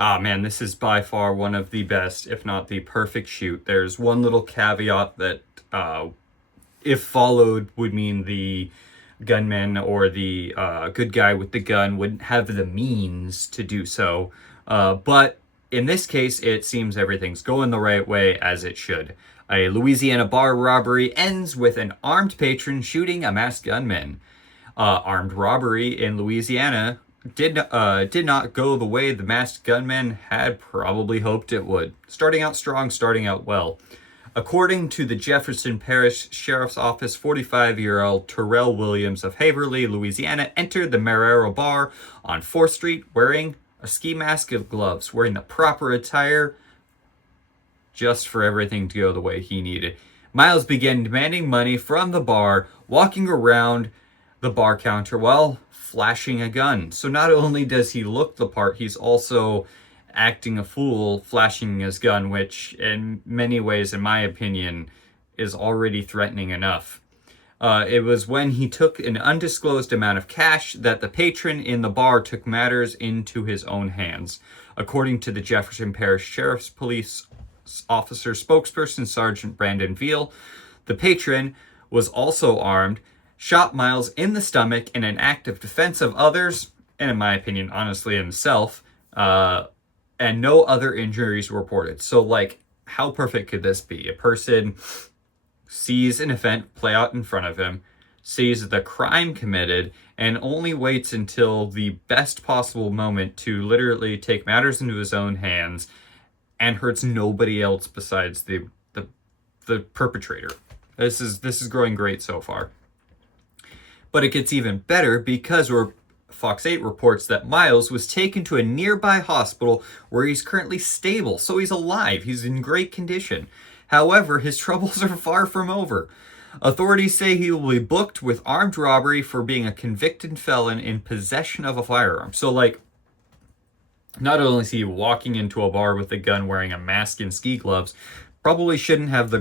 Ah, man, this is by far one of the best, if not the perfect shoot. There's one little caveat that, if followed, would mean the gunman or the good guy with the gun wouldn't have the means to do so. But in this case, it seems everything's going the right way as it should. A Louisiana bar robbery ends with an armed patron shooting a masked gunman. Armed robbery in Louisiana did not go the way the masked gunman had probably hoped it would. Starting out strong, starting out well. According to the Jefferson Parish Sheriff's Office, 45-year-old Terrell Williams of Haverly, Louisiana, entered the Marrero Bar on 4th Street wearing a ski mask and gloves, wearing the proper attire just for everything to go the way he needed. Miles began demanding money from the bar, walking around the bar counter while flashing a gun. So not only does he look the part, he's also acting a fool, flashing his gun, which in many ways, in my opinion, is already threatening enough. It was when he took an undisclosed amount of cash that the patron in the bar took matters into his own hands. According to the Jefferson Parish Sheriff's Police Officer spokesperson Sergeant Brandon Veal, the patron was also armed, shot Miles in the stomach in an act of defense of others, and in my opinion, honestly, himself, and no other injuries were reported. So, like, how perfect could this be? A person sees an event play out in front of him, sees the crime committed, and only waits until the best possible moment to literally take matters into his own hands and hurts nobody else besides the perpetrator. This is growing great so far. But it gets even better because Fox 8 reports that Miles was taken to a nearby hospital where he's currently stable, so he's alive. He's in great condition. However, his troubles are far from over. Authorities say he will be booked with armed robbery for being a convicted felon in possession of a firearm. So, like, not only is he walking into a bar with a gun wearing a mask and ski gloves, probably shouldn't have the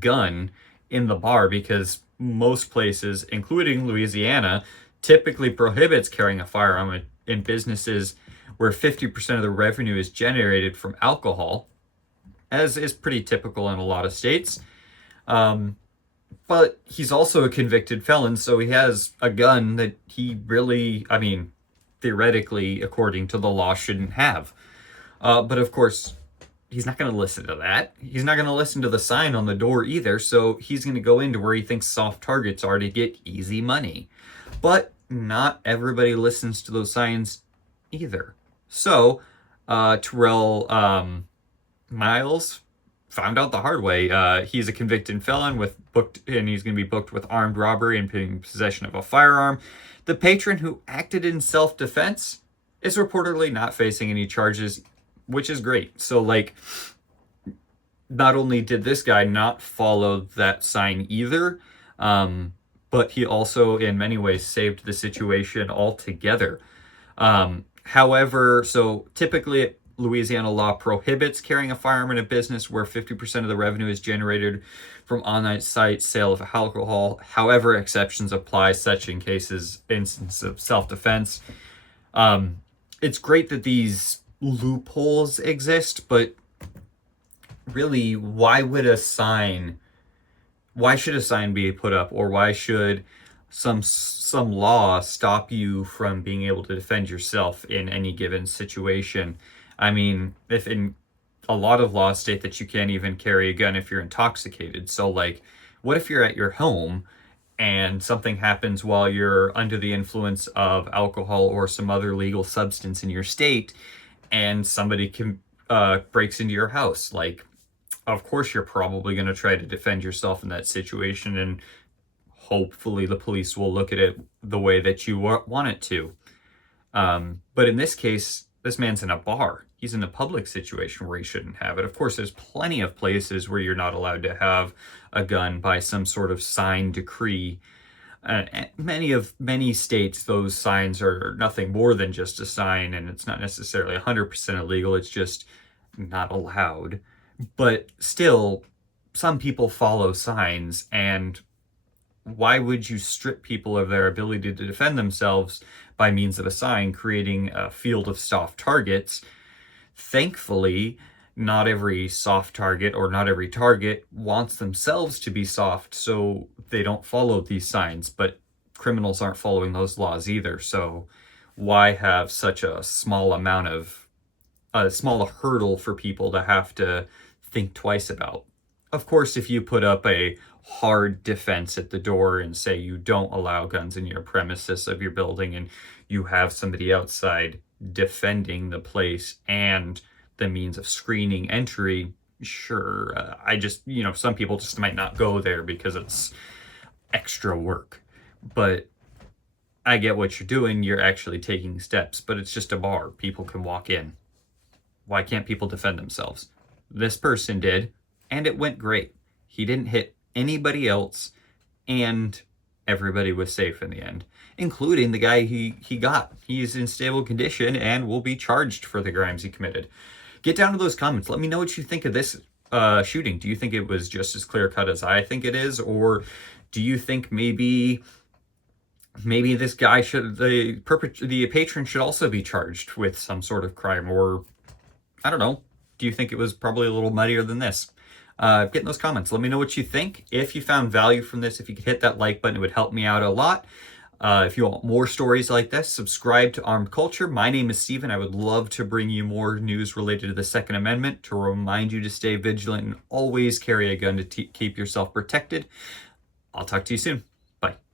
gun in the bar because most places, including Louisiana, typically prohibits carrying a firearm in businesses where 50% of the revenue is generated from alcohol, as is pretty typical in a lot of states. But he's also a convicted felon, so he has a gun that he really, theoretically, according to the law, shouldn't have. But of course, he's not going to listen to that. He's not going to listen to the sign on the door either, so he's going to go into where he thinks soft targets are to get easy money. But not everybody listens to those signs either. So, Terrell Miles found out the hard way. He's a convicted felon and he's going to be booked with armed robbery and being possession of a firearm. The patron who acted in self-defense is reportedly not facing any charges, which is great. So, like, not only did this guy not follow that sign either, but he also, in many ways, saved the situation altogether. However, so typically Louisiana law prohibits carrying a firearm in a business where 50% of the revenue is generated from on-site sale of alcohol. However, exceptions apply, such instances of self-defense. It's great that these loopholes exist, but really, why should a sign be put up, or why should some law stop you from being able to defend yourself in any given situation? I mean, if in a lot of laws state that you can't even carry a gun if you're intoxicated. So, like, what if you're at your home and something happens while you're under the influence of alcohol or some other legal substance in your state, and somebody breaks into your house? Like, of course you're probably going to try to defend yourself in that situation, and hopefully the police will look at it the way that you want it to. But in this case, this man's in a bar. He's in a public situation where he shouldn't have it. Of course, there's plenty of places where you're not allowed to have a gun by some sort of signed decree. Many states, those signs are nothing more than just a sign, and it's not necessarily 100% illegal. It's just not allowed. But still, some people follow signs, and Why would you strip people of their ability to defend themselves by means of a sign, creating a field of soft targets? Thankfully, not every soft target or not every target wants themselves to be soft, so they don't follow these signs, but criminals aren't following those laws either. So why have such a small amount of a small hurdle for people to have to think twice about? Of course, if you put up a hard defense at the door and say you don't allow guns in your premises of your building, and you have somebody outside defending the place and the means of screening entry, sure. I just, some people just might not go there because it's extra work. But I get what you're doing. You're actually taking steps, but it's just a bar. People can walk in. Why can't people defend themselves? This person did, and it went great. He didn't hit anybody else, and everybody was safe in the end, including the guy he got. He's in stable condition and will be charged for the crimes he committed. Get down to those comments. Let me know what you think of this shooting. Do you think it was just as clear cut as I think it is, or do you think maybe this guy the patron should also be charged with some sort of crime? Or I don't know. Do you think it was probably a little muddier than this? Get in those comments. Let me know what you think. If you found value from this, if you could hit that like button, it would help me out a lot. If you want more stories like this, subscribe to Armed Culture. My name is Steven. I would love to bring you more news related to the Second Amendment, to remind you to stay vigilant and always carry a gun to keep yourself protected. I'll talk to you soon. Bye.